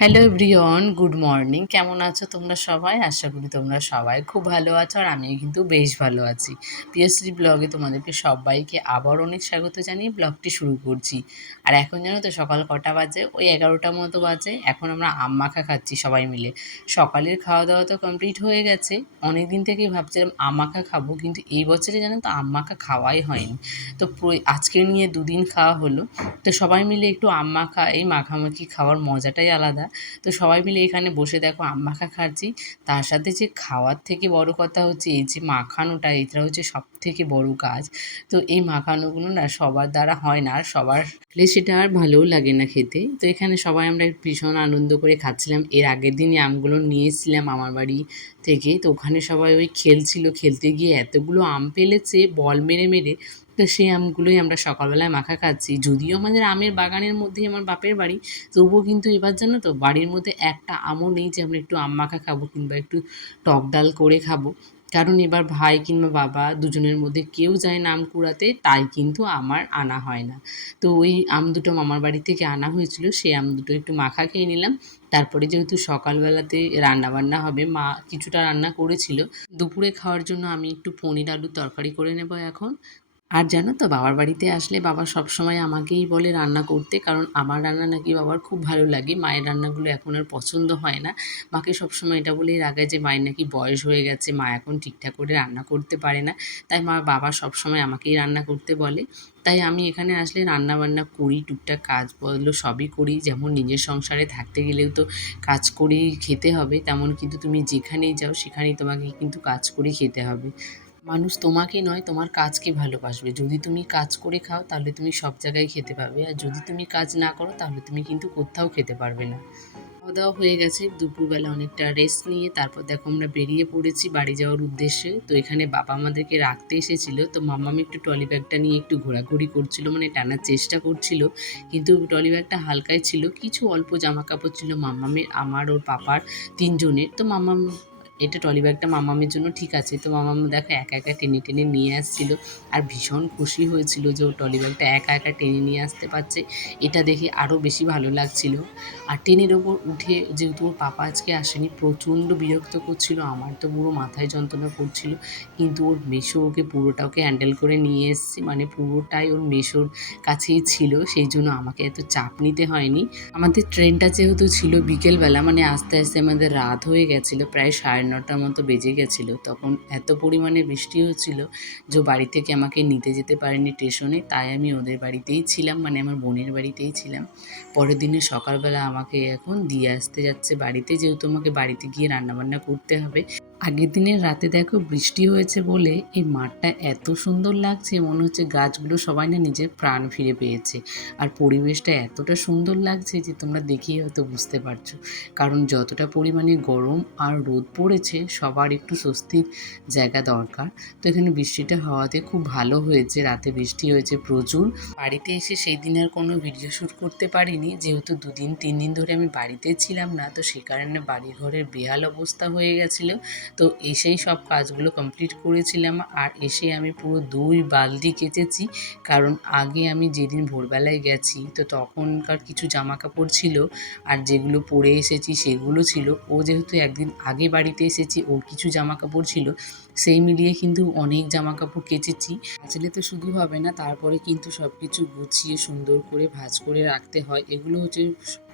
Hello everyone, good morning. কেমন আছো তোমরা সবাই? আশা করি তোমরা সবাই খুব ভালো আছো, আর আমিও কিন্তু বেশ ভালো আছি। পিএসসি ব্লগে তোমাদেরকে সবাইকে আবার অনেক স্বাগত জানিয়ে ব্লগটি শুরু করছি। আর এখন জানো তো সকাল কটা বাজে? ওই 11টার মতো বাজে। এখন আমরা আম মাখা খাচ্ছি সবাই মিলে। সকালের খাওয়া দাওয়া তো কমপ্লিট হয়ে গেছে। অনেক দিন থেকেই ভাবছিলাম আম মাখা খাবো, কিন্তু এই বছরে জানো তো আম মাখা খাওয়াই হয়নি। তো আজকে নিয়ে দুদিন খাওয়া হলো। তো সবাই মিলে একটু আম মাখা, এই মাখামাখি খাওয়ার মজাটাই আলাদা। তো সবাই মিলে এখানে বসে দেখো আম মাখা খাচ্ছি। তার সাথে যে খাওয়ার থেকে বড় কথা হচ্ছে এই যে মাখানোটা, এটা হচ্ছে সব থেকে বড় কাজ। তো এই মাখানোগুলো না সবার দ্বারা হয় না, আর সবার সেটা আর ভালোও লাগে না খেতে। তো এখানে সবাই আমরা ভীষণ আনন্দ করে খাচ্ছিলাম। এর আগের দিনই আমগুলো নিয়ে এসেছিলাম আমার বাড়ি থেকে। তো ওখানে সবাই ওই খেলছিল, খেলতে গিয়ে এতগুলো আম পেলেছে বল মেরে মেরে। তো সেই আমগুলোই আমরা সকালবেলায় মাখা খাচ্ছি। যদিও আমাদের আমের বাগানের মধ্যেই আমার বাপের বাড়ি, তবুও কিন্তু এবার জানো তো বাড়ির মধ্যে একটা আমও নেই যে আমরা একটু আম মাখা খাবো কিংবা একটু টক ডাল করে খাবো। কারণ এবার ভাই কিংবা বাবা দুজনের মধ্যে কেউ যায় না আম কুড়াতে, তাই কিন্তু আমার আনা হয় না। তো ওই আম দুটো মামার বাড়ি থেকে আনা হয়েছিল, সেই আম দুটো একটু মাখা খেয়ে নিলাম। তারপরে যেহেতু সকালবেলাতে রান্না বান্না হবে, মা কিছুটা রান্না করেছিল। দুপুরে খাওয়ার জন্য আমি একটু পনির আলুর তরকারি করে নেব এখন। আর জানো তো বাবার বাড়িতে আসলে বাবা সবসময় আমাকেই বলে রান্না করতে, কারণ আমার রান্না নাকি বাবার খুব ভালো লাগে। মায়ের রান্নাগুলো এখন আর পছন্দ হয় না। মাকে সবসময় এটা বলেই রাগায় যে মায়ের নাকি বয়স হয়ে গেছে, মা এখন ঠিকঠাক করে রান্না করতে পারে না। তাই বাবা সবসময় আমাকেই রান্না করতে বলে। তাই আমি এখানে আসলে রান্না বান্না করি, টুকটাক কাজ বলো সবই করি। যেমন নিজের সংসারে থাকতে গেলেও তো কাজ করেই খেতে হবে, তেমন কিন্তু তুমি যেখানেই যাও সেখানেই তোমাকে কিন্তু কাজ করে খেতে হবে। মানুষ তোমাকে নয়, তোমার কাজকে ভালোবাসবে। যদি তুমি কাজ করে খাও তাহলে তুমি সব জায়গায় খেতে পাবে, আর যদি তুমি কাজ না করো তাহলে তুমি কিন্তু কোথাও খেতে পারবে না। খাওয়া দাওয়া হয়ে গেছে, দুপুরবেলা অনেকটা রেস্ট নিয়ে তারপর দেখো আমরা বেরিয়ে পড়েছি বাড়ি যাওয়ার উদ্দেশ্যে। তো এখানে বাবা আমাদেরকে রাখতে এসেছিল। তো মাম্মামি একটু ট্রলি ব্যাগটা নিয়ে একটু ঘোরাঘুরি করছিল, মানে টানার চেষ্টা করছিল, কিন্তু ট্রলি ব্যাগটা হালকাই ছিল। কিছু অল্প জামা কাপড় ছিল মাম্মামের, আমার, ওর পাপার, তিনজনের। তো মাম্মাম এটা ট্রলি ব্যাগটা মামামের জন্য ঠিক আছে। তো মামাম দেখো একা একা টেনে টেনে নিয়ে আসছিল, আর ভীষণ খুশি হয়েছিল যে ও ট্রলি ব্যাগটা একা একা টেনে নিয়ে আসতে পারছে। এটা দেখে আরও বেশি ভালো লাগছিল। আর ট্রেনের ওপর উঠে যেহেতু ওর পাপা আজকে আসেনি, প্রচণ্ড বিরক্ত করছিল। আমার তো পুরো মাথায় যন্ত্রণা করছিল, কিন্তু ওর মেসো ওকে পুরোটা ওকে হ্যান্ডেল করে নিয়ে এসছে, মানে পুরোটাই ওর মেসোর কাছেই ছিল, সেই জন্য আমাকে এত চাপ নিতে হয়নি। আমাদের ট্রেনটা যেহেতু ছিল বিকেলবেলা, মানে আস্তে আস্তে আমাদের রাত হয়ে গেছিলো, প্রায় 9:30 মতো বেজে গেছিলো। তখন এত পরিমাণে বৃষ্টি হচ্ছিল যে বাড়ি থেকে আমাকে নিতে যেতে পারেনি স্টেশনে, তাই আমি ওদের বাড়িতেই ছিলাম, মানে আমার বোনের বাড়িতেই ছিলাম। পরের দিনে সকালবেলা আমাকে এখন দিয়ে আসতে যাচ্ছে বাড়িতে, যেহেতু আমাকে বাড়িতে গিয়ে রান্নাবান্না করতে হবে। আগের দিনের রাতে দেখো বৃষ্টি হয়েছে বলে এই মাঠটা এত সুন্দর লাগছে, মনে হচ্ছে গাছগুলো সবাই না নিজের প্রাণ ফিরে পেয়েছে। আর পরিবেশটা এতটা সুন্দর লাগছে যে তোমরা দেখেই হয়তো বুঝতে পারছো, কারণ যতটা পরিমাণে গরম আর রোদ পড়েছে, সবার একটু স্বস্তির জায়গা দরকার। তো এখানে বৃষ্টিটা হওয়াতে খুব ভালো হয়েছে, রাতে বৃষ্টি হয়েছে প্রচুর। বাড়িতে এসে সেই দিন আর কোনো ভিডিও শ্যুট করতে পারিনি, যেহেতু 2-3 দিন ধরে আমি বাড়িতে ছিলাম না, তো সে কারণে বাড়ি ঘরের বেহাল অবস্থা হয়ে গেছিলো। তো এসেই সব কাজগুলো কমপ্লিট করেছিলাম, আর এসে আমি পুরো 2 বালতি কেচেছি। কারণ আগে আমি যেদিন ভোরবেলায় গেছি তো তখনকার কিছু জামা কাপড় ছিল, আর যেগুলো পরে এসেছি সেগুলো ছিল। ও যেহেতু একদিন আগে বাড়িতে এসেছি, ওর কিছু জামা কাপড় ছিল, সেই মিলিয়ে কিন্তু অনেক জামা কাপড় কেচেছি। কাচলে তো শুধু হবে না, তারপরে কিন্তু সব কিছু গুছিয়ে সুন্দর করে ভাঁজ করে রাখতে হয়। এগুলো হচ্ছে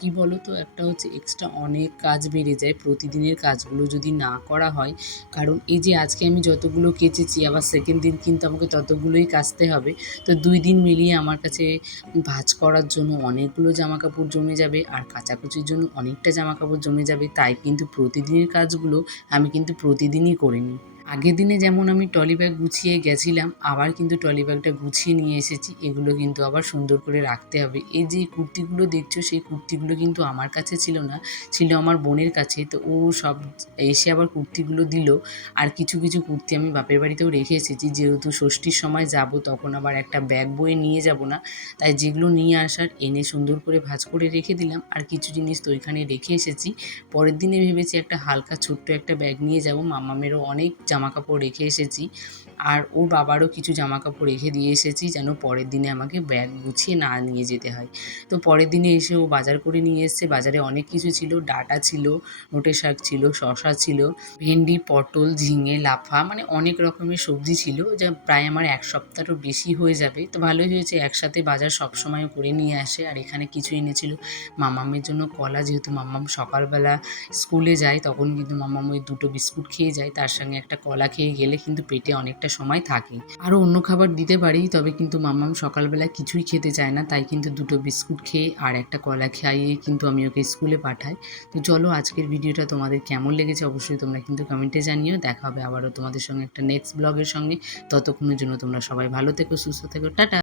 কী বলো তো, একটা হচ্ছে এক্সট্রা অনেক কাজ বেড়ে যায় প্রতিদিনের কাজগুলো যদি না করা হয়। কারণ এই যে আজকে আমি যতগুলো কেচেছি, আবার সেকেন্ড দিন কিন্তু আমাকে ততগুলোই কাচতে হবে। তো 2 দিন মিলিয়ে আমার কাছে ভাঁজ করার জন্য অনেকগুলো জামা কাপড় জমে যাবে, আর কাচাকুচির জন্য অনেকটা জামা কাপড় জমে যাবে। তাই কিন্তু প্রতিদিনের কাজগুলো আমি কিন্তু প্রতিদিনই করে নিই। আগের দিনে যেমন আমি ট্রলি ব্যাগ গুছিয়ে গেছিলাম, আবার কিন্তু ট্রলি ব্যাগটা গুছিয়ে নিয়ে এসেছি। এগুলো কিন্তু আবার সুন্দর করে রাখতে হবে। এই যে কুর্তিগুলো দেখছো, সেই কুর্তিগুলো কিন্তু আমার কাছে ছিল না, ছিল আমার বোনের কাছে। তো ও সব এসে আবার কুর্তিগুলো দিল। আর কিছু কিছু কুর্তি আমি বাপের বাড়িতেও রেখে এসেছি, যেহেতু ষষ্ঠীর সময় যাব, তখন আবার একটা ব্যাগ বয়ে নিয়ে যাব না। তাই যেগুলো নিয়ে আসার এনে সুন্দর করে ভাঁজ করে রেখে দিলাম, আর কিছু জিনিস তো ওইখানে রেখে এসেছি। পরের দিনে ভেবেছি একটা হালকা ছোট্ট একটা ব্যাগ নিয়ে যাব। মাম্মামেরও অনেক জামা কাপড় রেখে এসেছি, আর ওর বাবারও কিছু জামাকাপড় রেখে দিয়ে এসেছি যেন পরের দিনে আমাকে ব্যাগ গুছিয়ে না নিয়ে যেতে হয়। তো পরের দিনে এসে ও বাজার করে নিয়ে এসছে। বাজারে অনেক কিছু ছিল, ডাঁটা ছিল, নোটে শাক ছিল, শসা ছিল, ভেন্ডি, পটল, ঝিঙে, লাফা, মানে অনেক রকমের সবজি ছিল যা প্রায় আমার ১ সপ্তাহেরও বেশি হয়ে যাবে। তো ভালোই হয়েছে, একসাথে বাজার সবসময় করে নিয়ে আসে। আর এখানে কিছু এনেছিল মামামের জন্য কলা, যেহেতু মাম্মাম সকালবেলা স্কুলে যায় তখন কিন্তু মাম্মাম ওই ২টো বিস্কুট খেয়ে যায়, তার সঙ্গে একটা কলা খেয়ে গেলে কিন্তু পেটে অনেকটা সময় থাকে। আরও অন্য খাবার দিতে পারি, তবে কিন্তু মাম্মাম সকালবেলা কিছুই খেতে চায় না, তাই কিন্তু ২টো বিস্কুট খেয়ে আর একটা কলা খাইয়ে কিন্তু আমি ওকে স্কুলে পাঠাই। তো চলো, আজকের ভিডিওটা তোমাদের কেমন লেগেছে অবশ্যই তোমরা কিন্তু কমেন্টে জানিও। দেখা হবে আবারও তোমাদের সঙ্গে একটা নেক্সট ব্লগের সঙ্গে। ততক্ষণের জন্য তোমরা সবাই ভালো থেকো, সুস্থ থেকো, টাটা।